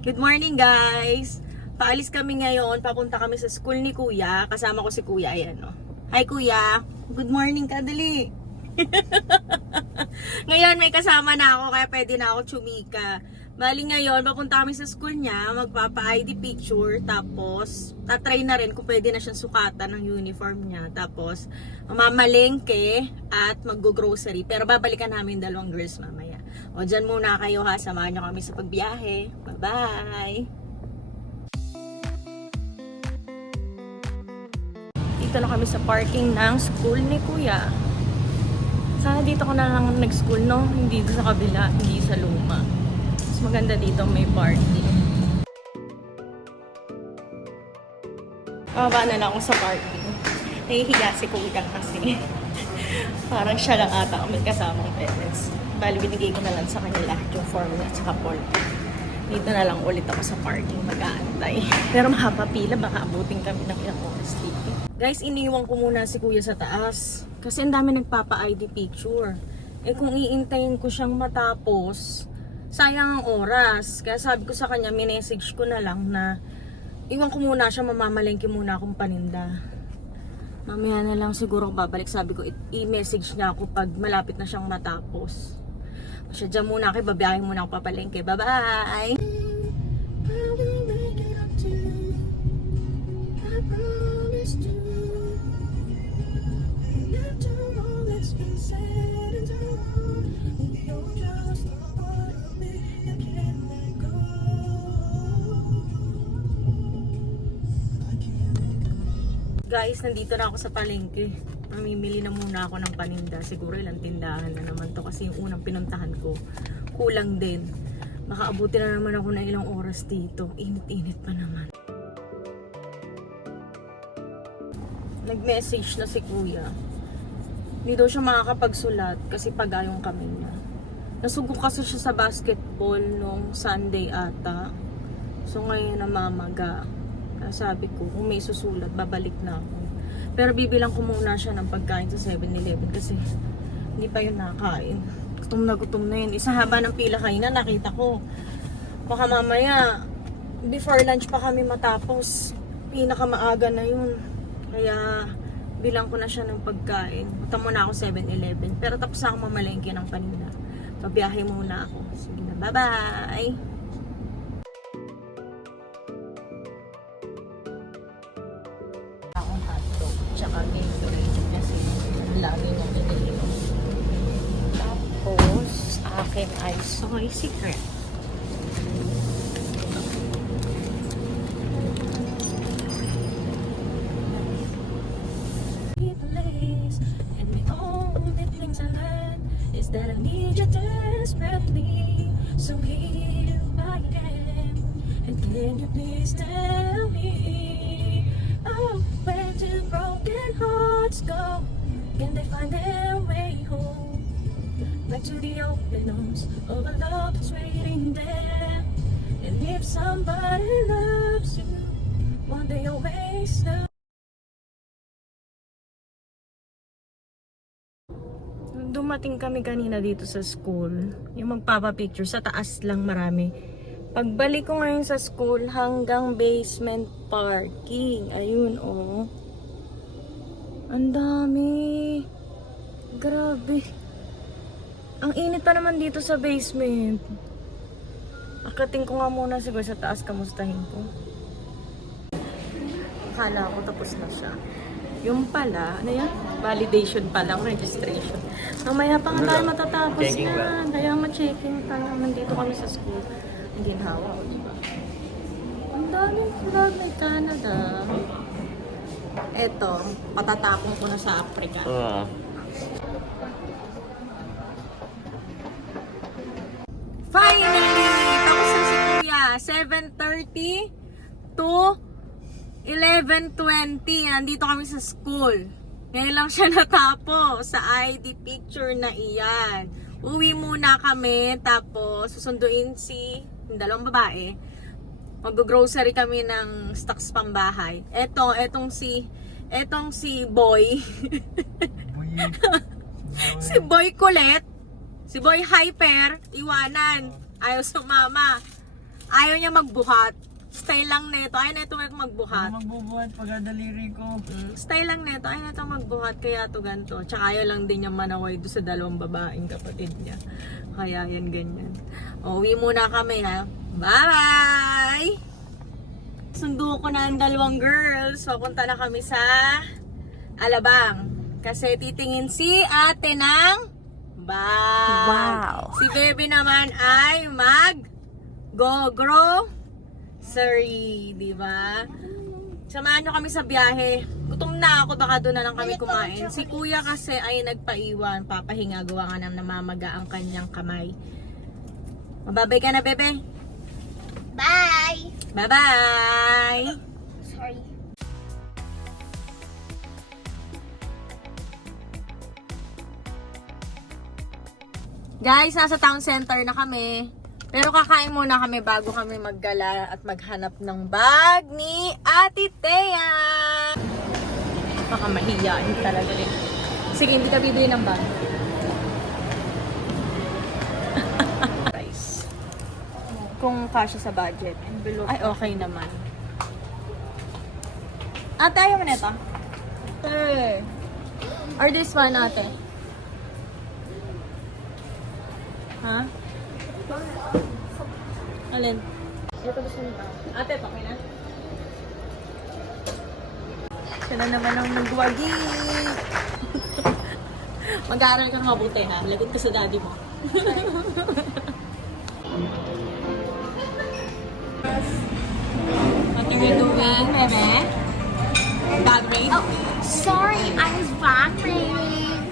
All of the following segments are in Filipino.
Good morning guys! Paalis kami ngayon, papunta kami sa school ni Kuya. Kasama ko si Kuya, ayan o. Hi Kuya! Good morning ka, dali! Ngayon may kasama na ako kaya pwede na ako tsumika. Bali ngayon, papunta kami sa school niya, magpapa-ID picture, tapos tatry na rin kung pwede na siyang sukatan ng uniform niya. Tapos mamamalengke at mag-grocery. Pero babalikan namin dalawang girls mamaya. O dyan muna kayo ha, samahan niyo kami sa pagbiyahe. Bye-bye! Dito na kami sa parking ng school ni Kuya. Sana dito ko na lang nag-school, no? Hindi sa kabila, hindi sa luma. Mas maganda dito may parking. Baba na lang ako sa parking. Nahihiga si Kuya kasi. Parang siya lang ata kami kasamang parents. Bali, binigay ko na lang sa kanya lahat yung form at saka form. Dito na lang ulit ako sa parking mag-aantay. Pero mahaba pila, baka abutin kami ng ilang oras dito. Guys, iniwan ko muna si Kuya sa taas. Kasi ang dami nagpapa-ID picture. Eh kung iintayin ko siyang matapos, sayang ang oras. Kaya sabi ko sa kanya, minessage ko na lang na iwan ko muna siya, mamamalengke muna akong paninda. Mamaya na lang siguro babalik. Sabi ko, i-message niya ako pag malapit na siyang matapos. Siya dyan muna ako, babiyahin muna ako papalengke. Bye-bye! Guys, nandito na ako sa palengke. Mamimili na muna ako ng paninda. Siguro ilang tindahan na naman to kasi yung unang pinuntahan ko kulang din. Baka abutin na naman ako ng ilang oras dito. Init-init pa naman. Nag-message na si Kuya. Hindi daw siya makakapagsulat kasi pagayong kami niya. Nasugok kasi siya sa basketball nung Sunday ata. So ngayon namamaga. Sabi ko, kung may susulat, babalik na ako. Pero bibilang ko muna siya ng pagkain sa 7-Eleven kasi hindi pa yun nakain. Gutom na yun. Isa haba ng pila kayo na nakita ko. Baka mamaya, before lunch pa kami matapos. Pinakamaaga na yun. Kaya bilang ko na siya ng pagkain. Punta muna ako 7-Eleven. Pero tapos ako mamalengke ng paninda. Pabiyahe muna ako. Sige na, bye-bye! Tsaka Gatorade kasi lagi na binili. Tapos, akin ay soy secret. And the only things I learned is that I need you desperately. So here I am. And can you please tell me, oh, where do broken hearts go? Can they find their way home? Back to the open arms of a love that's waiting there. And if somebody loves you, one day always know. Dumating kami kanina dito sa school. Yung magpapapicture sa taas lang marami. Pagbalik ko ngayon sa school hanggang basement parking. Ayun oh. Ang dami. Grabe. Ang init pa naman dito sa basement. Akating ko nga muna siguro sa taas, kamustahin ko. Akala ko tapos na siya. Yung pala, ano yan? Validation pa lang, registration. Mamaya pa nga tayo matatapos yan. Kaya ma-checking pa lang. Nandito kami sa school. Hindi hawa, diba? Ang daming flag ng Canada. Eto, patatapong ko na sa Africa. Finally! Tapos na si Kuya. 7:30 to 11:20. Nandito kami sa school. Ngayon lang siya natapos sa ID picture na iyan. Uwi muna kami, tapos susunduin yung dalawang babae. Mag-grocery kami ng stocks pambahay. Etong si Boy. Si Boy kulit. Si Boy hyper, iwanan. Ayaw sumama. Ayaw niya magbuhat. Style lang nito. Ayaw nito magbuhat. Magbubuhat pag daliri ko. Style lang nito. Ayaw nito magbuhat. Kaya to ganito. Tsaka ayaw lang din niya manaway doon sa dalawang babaeng kapatid niya. Kaya yan ganyan. Uwi muna kami ha. Bye! Sundo ko na ang dalawang girls. Papunta na kami sa Alabang. Kasi titingin si ate ng bag. Wow. Si baby naman ay mag-grocery, di ba? Samahan nyo kami sa biyahe. Gutom na ako, baka doon na lang kami kumain. Si kuya kasi ay nagpaiwan, papahinga, gawa nga nang namamaga ang kanyang kamay. Mababay ka na, bebe. Bye! Bye-bye! Sorry. Guys, nasa town center na kami. Pero kakain muna kami bago kami maggala at maghanap ng bag ni Ate Thea. Baka mahiyain talaga rin. Sige, hindi ka bibili ng bag. Price. Kung kasya sa budget. Ay, okay naman. Ate, ayaw mo nito? Or this one, ate? Ha? Alin? Ito gusto nito. Ate, okay na? Siya na naman ang nagwagi. Mag-aaral ka na mabuti ha. Lagot ka sa daddy mo. What are you doing, bebe? Bag raid? Oh, sorry, I was vibrating.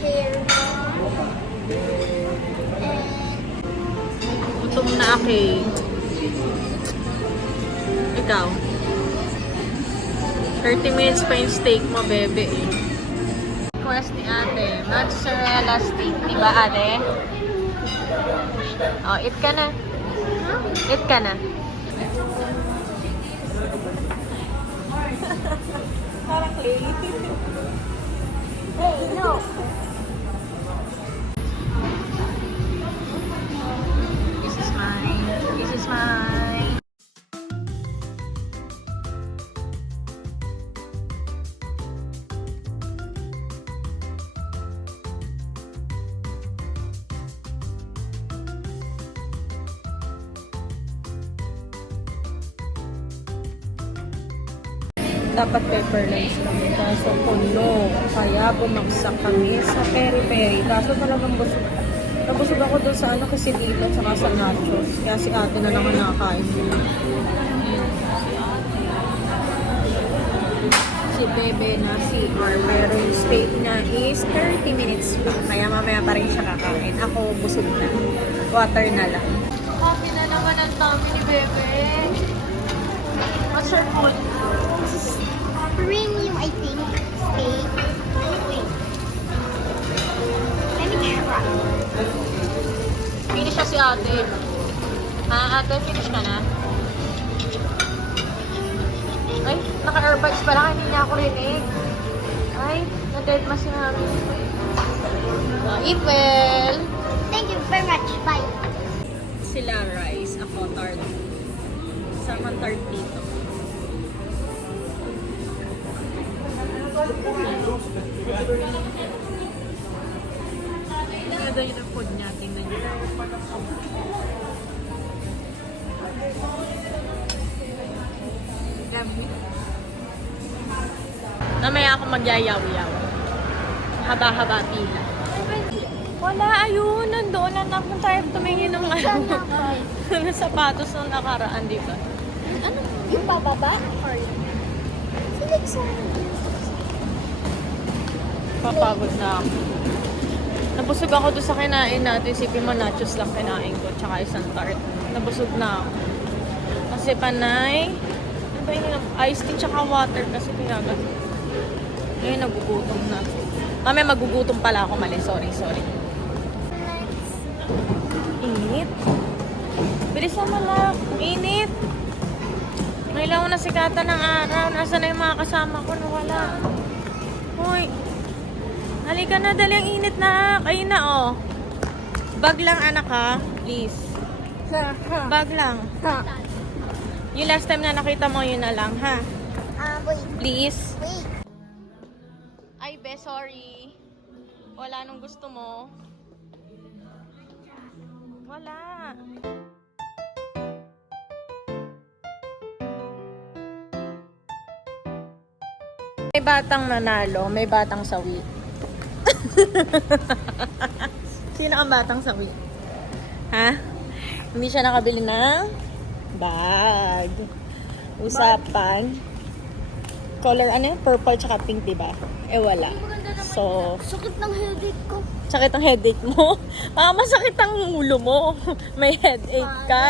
Hair Gutom na ako. Ikaw? 30 minutes pa yung steak mo, bebe. Request ni ate. Mozzarella steak. Diba, ate? Oh, eat ka na. Eat ka na. Parang clay. Hey, no. This is mine. This is mine. Dapat pepper lunch kami. Kaso puno. Kaya bumagsak kami sa peri-peri. Kaso talagang busog. Nabusog ako doon sa ano kasi dito tsaka sa nachos. Kaya si ate na lang ang nakakain nila. Si Bebe na CR. Pero yung steak na is 30 minutes pa. Kaya mamaya pa rin siya kakain. Ako busog na. Water na lang. Coffee na naman ang dami ni Bebe. What's your food? Premium, I think. Steak. Wait. Let me try. Finish siya si ate. Ha, ate, finish ka na? Ay, naka-airbags pala, hindi niya ako rinig. Ay, na-dead mas si mami. Eat well! Thank you very much. Bye. Sila rice, ako tart. Sama tart dito. Ganda yun ang food niya. Tingnan niyo. Namaya ako magyayaw-yaw. Haba-haba pila. Wala, ayun. Nandoon na naman tayo tumingin ng ano, sapatos nung nakaraan, di ba? Ano? Yung bababa? Or Papagod na ako. Nabusog ako doon sa kinain natin. Isipin mo, nachos lang kinain ko. Tsaka isang tart. Nabusog na ako. Kasi panay, ano ba yun? Iced tea tsaka water kasi pinagat. Ngayon, nagugutom na. Mamaya magugutom pala ako. Mali, sorry. Init. Bilisan mo lang. Init. Ngayon na sikatan ng araw. Nasaan na yung mga kasama ko? Nawala. Hoy. Halika na, dali ang init na. Kayo na, oh. Bag lang, anak, ha? Please. Bag lang. Yung last time na nakita mo, yun na lang, ha? Wait. Please. Wait. Ay, be, sorry. Wala nung gusto mo. Wala. May batang nanalo, may batang sawi. Sino ang batang sawi? Ha? Hindi siya nakabili ng bag. Usapan. Color ano yun? Purple tsaka pink, diba? Eh, wala. So, Sakit ng headache ko. sakit ang headache mo. Masakit ang ulo mo. May headache ka.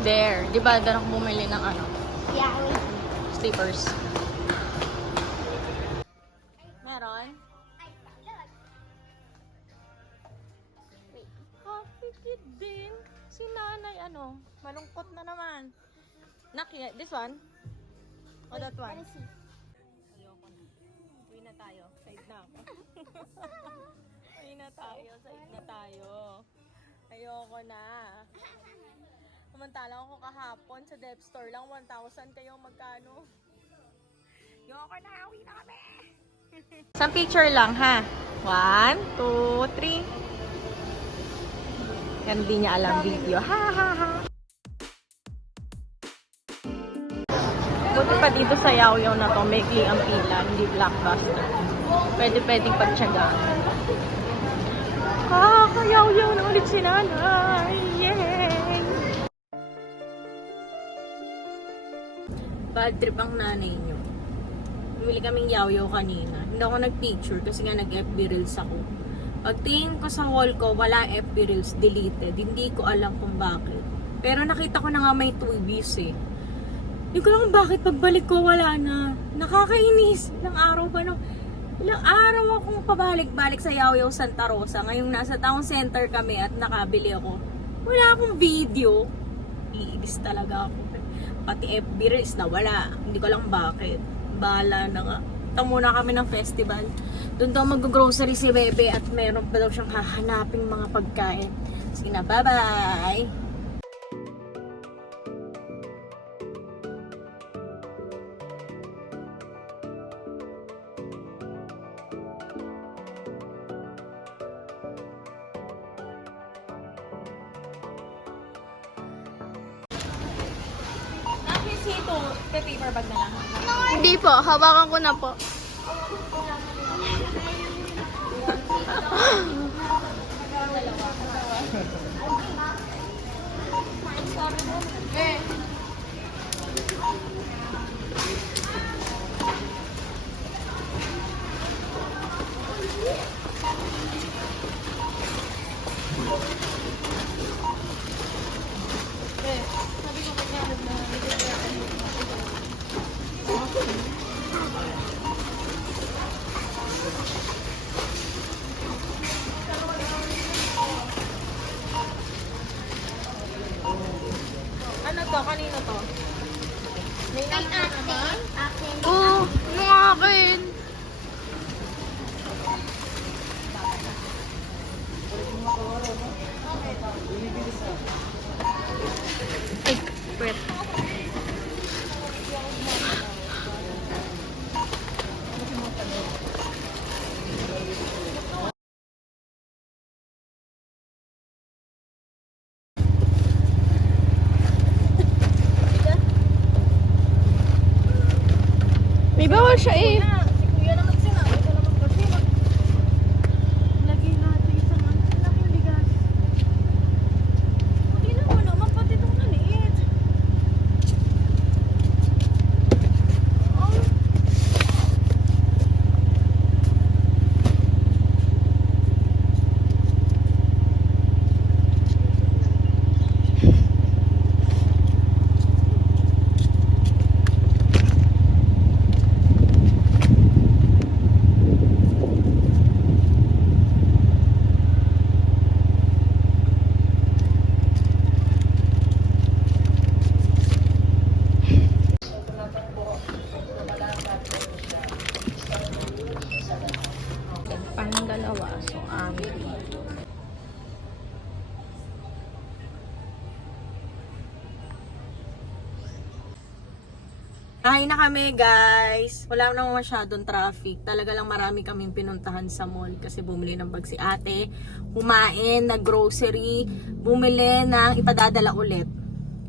There. Di ba, doon ako bumili ng ano? Yeah, wait. Slippers. Meron? Happy kid din. Si nanay, ano? Malungkot na naman. Nak, this one? O that Let one? me see. Ayoko na. Uwi na tayo. Side na ako. Uwi na tayo. Side na tayo. Ayoko na. Samantalang ako kahapon sa Dep Store lang 1,000 kayo magkano. Ayoko na. Uwi na kami. Isang picture lang ha. 1, 2, 3. Yan, di niya alam video. Ha ha ha. Buti pa dito sa Yaw-Yaw na to, maikli ang pila, hindi blockbuster. Pwedeng pagtsagaan. Yaw-Yaw na ulit si nanay! Yay! Bad trip ang nanay niyo. Bumili kaming Yaw-Yaw kanina. Hindi ako nag-picture kasi nga nag-FB Reels ako. Pagtingin ko sa wall ko, wala FB Reels, deleted. Hindi ko alam kung bakit. Pero nakita ko na nga may 2 views eh. Hindi ko lang bakit pagbalik ko wala na. Nakakainis. Ilang araw akong pabalik-balik sa Yaw-Yaw Santa Rosa. Ngayong nasa town center kami at nakabili ako. Wala akong video. Iibis talaga ako. Pati FB Reels na wala. Hindi ko lang bakit. Bahala na nga. Punta muna kami ng festival. Doon daw mag-grocery si Bebe at meron pa daw siyang hahanaping mga pagkain. Sina, bye-bye! Ito, paper bag na lang. Hindi po, hawakan ko na po. Ano to? Kanino to? Kay ate. Akin. Oo, yung akin. Ay, wait. May bawal siya eh. Si kuya naman sinabi ko naman kasi Lagay natin isang laking bigas. Hindi na mo naman, pati itong maliit. Kain na kami, guys. Wala namang masyadong traffic. Talaga lang marami kaming pinuntahan sa mall kasi bumili ng bag si ate, kumain, nag-grocery, bumili ng ipadadala ulit.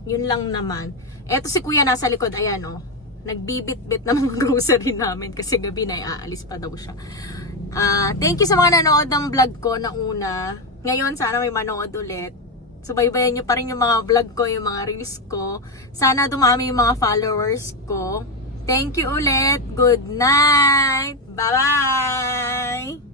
Yun lang naman. Eto si kuya nasa likod, ayan oh. Nagbibit-bit ng mga grocery namin kasi gabi na aalis pa daw siya. Thank you sa mga nanood ng vlog ko na una. Ngayon, sana may manood ulit. Subaybayan nyo pa rin yung mga vlog ko, yung mga reels ko. Sana dumami yung mga followers ko. Thank you ulit. Good night. Bye-bye.